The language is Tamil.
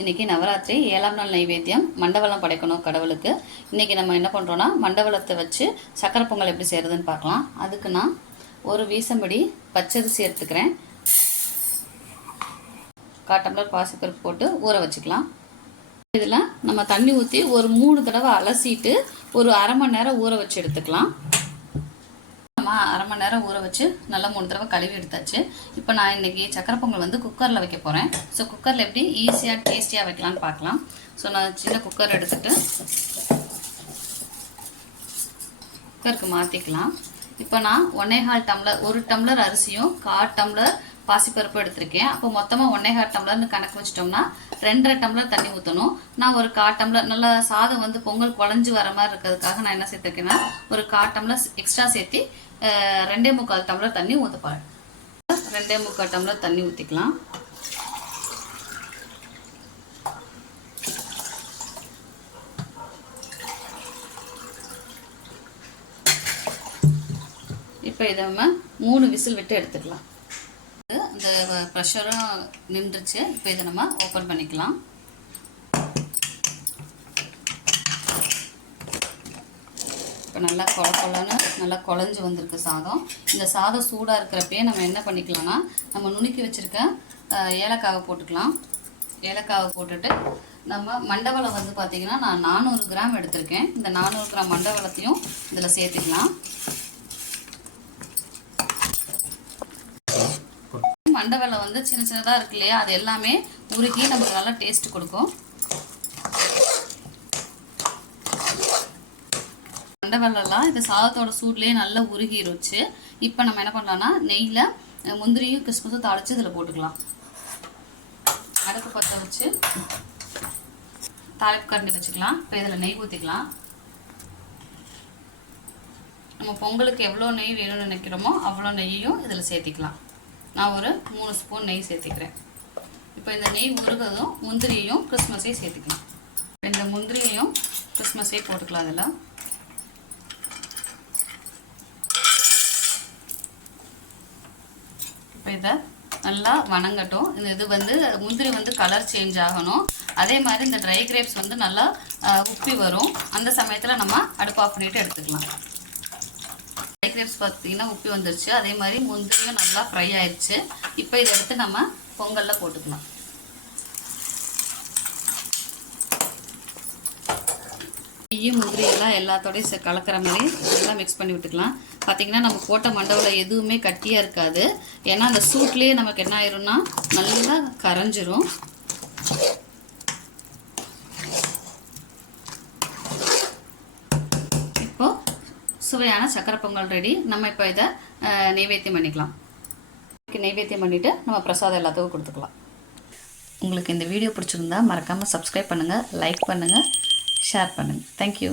இன்றைக்கி நவராத்திரி ஏழாம் நாள் நைவேத்தியம் மண்டபலம் படைக்கணும் கடவுளுக்கு. இன்றைக்கி நம்ம என்ன பண்ணுறோன்னா மண்டபலத்தை வச்சு சக்கரை பொங்கல் எப்படி செய்கிறதுன்னு பார்க்கலாம். அதுக்கு நான் ஒரு வீசம்படி பச்சரிசி எடுத்துக்கிறேன். காட்டம்லர் பாசிப்பருப்பு போட்டு ஊற வச்சுக்கலாம். இதில் நம்ம தண்ணி ஊற்றி ஒரு மூணு தடவை அலசிட்டு ஒரு அரை மணி நேரம் ஊற வச்சு எடுத்துக்கலாம். நம்ம அரை மணி நேரம் ஊற வச்சு நல்லா மூணு தடவை கழுவி எடுத்தாச்சு. இப்போ நான் இன்றைக்கி சக்கரை பொங்கல் வந்து குக்கரில் வைக்க போகிறேன் ஸோ குக்கரில் எப்படி ஈஸியாக டேஸ்டியாக வைக்கலான்னு பார்க்கலாம். ஸோ நான் சின்ன குக்கர் எடுத்துகிட்டு குக்கருக்கு மாற்றிக்கலாம் இப்போ நான் ஒன்னே கால் டம்ளர் ஒரு டம்ளர் அரிசியும் கால் டம்ளர் பாசிப்பருப்பு எடுத்திருக்கேன். அப்போ மொத்தமாக ஒன்னேகால் டம்ளர்னு கணக்கு வச்சிட்டோம்னா ரெண்டரை டம்ளர் தண்ணி ஊற்றணும் நான் ஒரு கால் டம்ளர் நல்லா சாதம் வந்து பொங்கல் குழஞ்சி வர மாதிரி இருக்கிறதுக்காக நான் என்ன சேர்த்துருக்கேன்னா ஒரு கால் டம்ளர் எக்ஸ்ட்ரா சேர்த்து ரெண்டே முக்கால் டம்ளர் தண்ணி ஊற்றப்பாள் ரெண்டே முக்கால் டம்ளர் தண்ணி ஊற்றிக்கலாம் இப்போ இதை நம்ம மூணு விசில் விட்டு எடுத்துக்கலாம். இந்த ப்ரெஷரும் நின்றுச்சு. இப்போ இதை நம்ம ஓப்பன் பண்ணிக்கலாம். இப்போ நல்லா கொல கொலன்னு நல்லா குழஞ்சி வந்திருக்கு சாதம். இந்த சாதம் சூடாக இருக்கிறப்பயே நம்ம என்ன பண்ணிக்கலாம்னா நம்ம நுணுக்கி வச்சுருக்க ஏலக்காவை போட்டுக்கலாம். ஏலக்காவை போட்டுட்டு நம்ம மண்டவளம் வந்து பார்த்திங்கன்னா நான் நானூறு கிராம் எடுத்திருக்கேன். இந்த நானூறு கிராம் மண்டவளத்தையும் இதில் சேர்த்துக்கலாம். மண்டவெல்லை வந்து சின்ன சின்னதாக இருக்கு இல்லையா? அது எல்லாமே உருகி நமக்கு நல்லா டேஸ்ட் கொடுக்கும். மண்டவெல்லாம் இந்த சாதத்தோட சூட்லேயே நல்லா உருகிருச்சு. இப்போ நம்ம என்ன பண்ணலாம்னா நெய்யில் முந்திரியும் கிறிஸ்மஸும் தாளித்து இதில் போட்டுக்கலாம். அடுப்பு பற்ற வச்சு தாளிப்பு கரண்டி வச்சுக்கலாம். இப்போ இதில் நெய் ஊற்றிக்கலாம் நம்ம பொங்கலுக்கு எவ்வளோ நெய் வேணும்னு நினைக்கிறோமோ அவ்வளோ நெய்யும் இதில் சேர்த்திக்கலாம். நான் ஒரு மூணு ஸ்பூன் நெய் சேர்த்துக்கிறேன். இப்போ இந்த நெய் முருகதும் முந்திரியையும் கிறிஸ்மஸையும் சேர்த்துக்கலாம் இந்த முந்திரியையும் கிறிஸ்மஸையும் போட்டுக்கலாம் அதில் இப்போ இதை நல்லா வணங்கட்டும். இந்த இது வந்து முந்திரி வந்து கலர் சேஞ்ச் ஆகணும். அதே மாதிரி இந்த ட்ரை கிரேப்ஸ் வந்து நல்லா உப்பி வரும். அந்த சமயத்தில் நம்ம அடுப்பு ஆஃப் எடுத்துக்கலாம். ட்ரை கிரேப்ஸ் பார்த்தீங்கன்னா உப்பி வந்துருச்சு. அதே மாதிரி முந்திரியும் நல்லா ஃப்ரை ஆயிடுச்சு இப்போ இதை எடுத்து நம்ம பொங்கலில் போட்டுக்கலாம். நெய்யும் முந்திரியெல்லாம் எல்லாத்தோடையும் சே- கலக்கிற மாதிரி நல்லா மிக்ஸ் பண்ணி விட்டுக்கலாம். பார்த்தீங்கன்னா நம்ம போட்ட மண்டவில் எதுவுமே கட்டியாக இருக்காது. ஏன்னா அந்த சூட்லேயே நமக்கு என்ன ஆயிரும்னா நல்லா கரைஞ்சிரும் இப்போ சுவையான சக்கரை பொங்கல் ரெடி. நம்ம இப்போ இதை நைவேத்தியம் பண்ணிக்கலாம். நைவேத்தியம் பண்ணிவிட்டு நம்ம பிரசாதம் எல்லாத்துக்கும் கொடுத்துக்கலாம். உங்களுக்கு இந்த வீடியோ பிடிச்சிருந்தா மறக்காமல் சப்ஸ்கிரைப் பண்ணுங்கள் லைக் பண்ணுங்கள் ஷேர் பண்ணுங்கள் தேங்க்யூ